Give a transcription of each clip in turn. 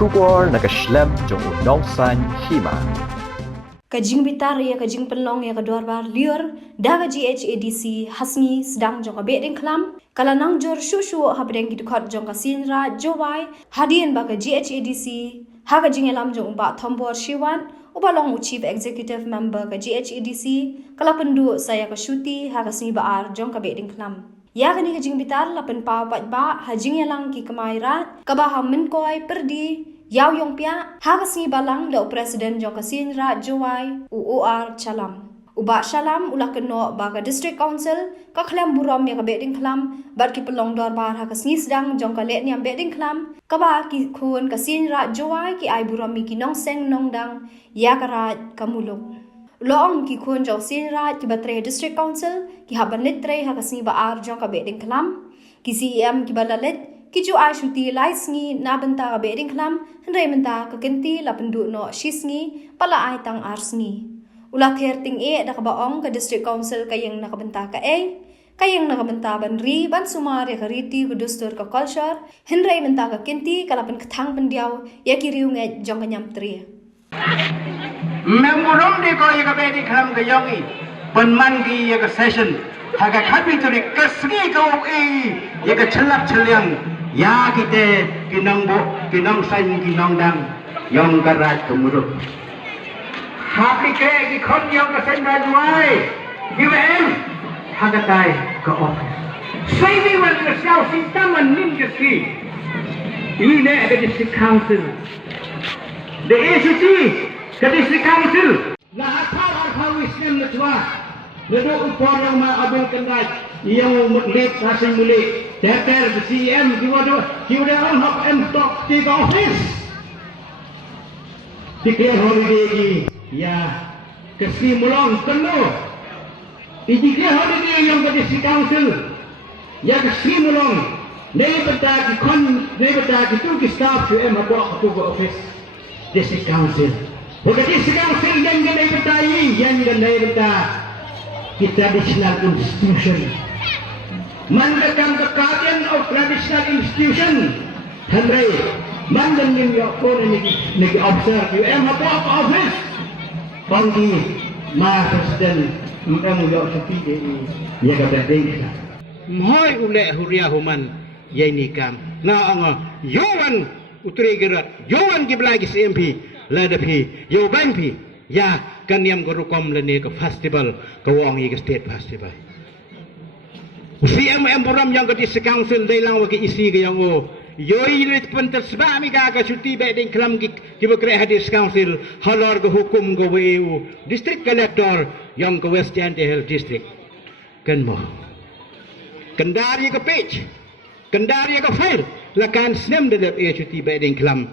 Shubor nakaslem jong unongsan hima. Kajing bitar ya kajing penlong ya kedua bar liur daga GHADC hasni sedang jong beding klam kalanang jor shushu habdeng gidukot jong kasinra jowai hadien baka GHADC haga jing elam jong ba thombor shiwan ubalong chief executive member ka GHADC kala pendu saya ka shuti haga sni baar jong ka beding klam ya kani kajing bitar lapen pa ba hajing elang ki kamaira kabah min koi perdi Yau yong pia hagasni balang lo presiden jong kasin ra jowai UOR chalam. Uba shalam ula keno baga district council ka khlam buram ya ka beding khlam bar ki pelong dor bar hagasni sedang jong ka let niam beding khlam ka ba ki khun kasin ra jowai ki ai buram mi ki nong seng nong dang ya kara kamuluk. Loong ki khun jong sin ra ki batre district council ki haban litre hagasni ba ar jong ka beding khlam ki CM ki balalet Kiju ai shuti lai sngi na benta ka beding klam hendai menta ka kenti la pendu no shisngi pala ai tang ar sngi ula ther ting e da ka baong ka district council ka yang nakabenta ka kayang nakabenta ban ri ban sumar ya riti ku dustur ka culture hendai menta ka kenti kala pen kthang pendiaw ya ki riu nge jong ka nyam tri memorandum de ko ya ka beding klam ka yongi penman ki ya ka session haga khabi turi kasgi ka ya ka chelap chelyang Ya kita kinang san kinang dang yang karat kemuruk. Happy ke ikon yang kesen rajuai. GWM hagatai ke office. Saving wan ke siau sintaman nin ke si. Ini ada district council. The ACC ke district council. Nah akal wisdom najwa. Nado upor yang ma abang kendat yang muklit hasil mulik. Daftar CM kiwada on hop and stop di office. Declare holiday di ya kesimulong penuh. Declare holiday yang ke district council ya kesimulong. Nei beta ki tu ki staff tu em apa ke office district council. Bukan district council yang nei beta yang nei beta kita traditional institution. Mandakan the guardian of traditional institution. Henry, mandan nin yo ko ni observe you am apa office. Bangki ma president meng yo sepi ya ka beding. Moy ule huria human yai nikam. Na anga yowan utri gerat, yowan giblagi CMP, ladapi, yo banpi. Ya kaniam ko rukom lene ka festival ka wong yi state festival. CMM buram yang ke district council dailang wagi isi ke yang yoi lit pentas ba mi ka cuti beding kelam ki bekre hadis council halor ke hukum ke WU district collector yang ke West Jandehel district kan mo kendari ke page kendari ke file lakan snem de cuti beding kelam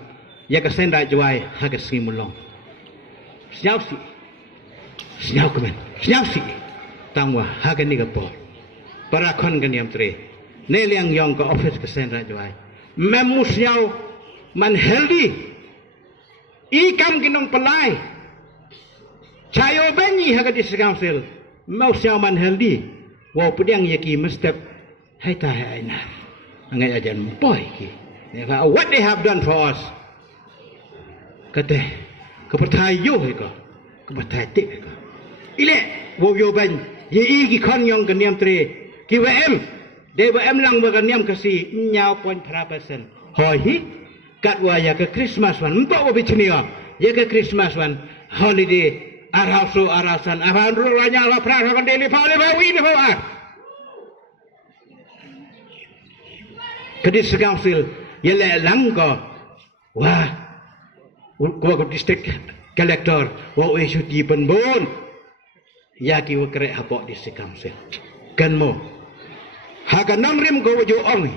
ya ke senda juai hagas ngimulong siau kemen siau si tangwa hagan ni ke por para kon kan yam tre neliang yong ke office ke senra joai memus yau man healthy ikam kinong pelai chayo benyi haga di council mau siau man healthy wo pediang yaki mestep hai ta hai na angai ajan boy ki what they have done for us kate kepertai yo ko kepertai tik ko ile wo yo ben ye iki kon yong kan yam tre GWM, DWM lang berganiam kasi nyau point perapasan. Hoi, katwa ya ke Christmas wan, empok wabi cenia, ya ke Christmas wan, holiday, arasan, apan rulanya Allah perasakan deli pauli bawi ni bawa. Kedis council, ya le langko, wah, gua district collector, wah isu di penbun, ya kiwa kerek hapok district council, kan mo. Haga namrim go jo ong.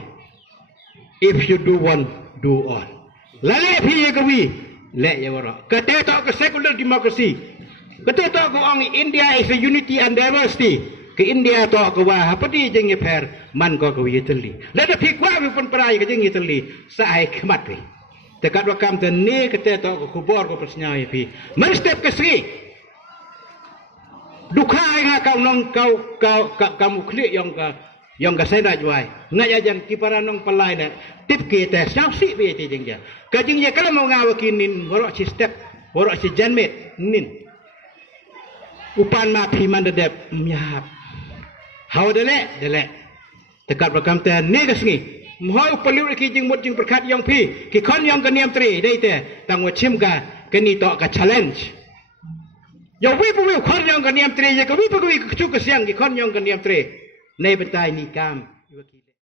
If you do one, do all. Lale phi kawi le ya wara. Kate to ke secular democracy. Kate to ko ong India is a unity and diversity. Ke India to ko wa padi jeng per man ko ko yitli. Le de phi kwa wi pun prai ke jeng yitli sa ai khmat wi. Te kat wa kam te ne kate to ko kubor ko presnya phi. Man step ke sri. Dukha ai nga kau nong kau kamu klik yang ka yang kasih rajwai ngajajan kiparanong palai na tip kita saksi be ti jengja kajingnya kalau mau ngawakinin borok si step borok si janmet nin upan ma phi man dep myap hau dele tekat prakam te ni kasngi mau peliu ki jing mut jing perkat yang phi ki kon yang kaniam tri dei te tang wa chim ka kani to ka challenge yo wi pu wi kon yang kaniam tri ye ka wi pu wi chu ka siang ki kon yang kaniam tri ในบรรดานิกาม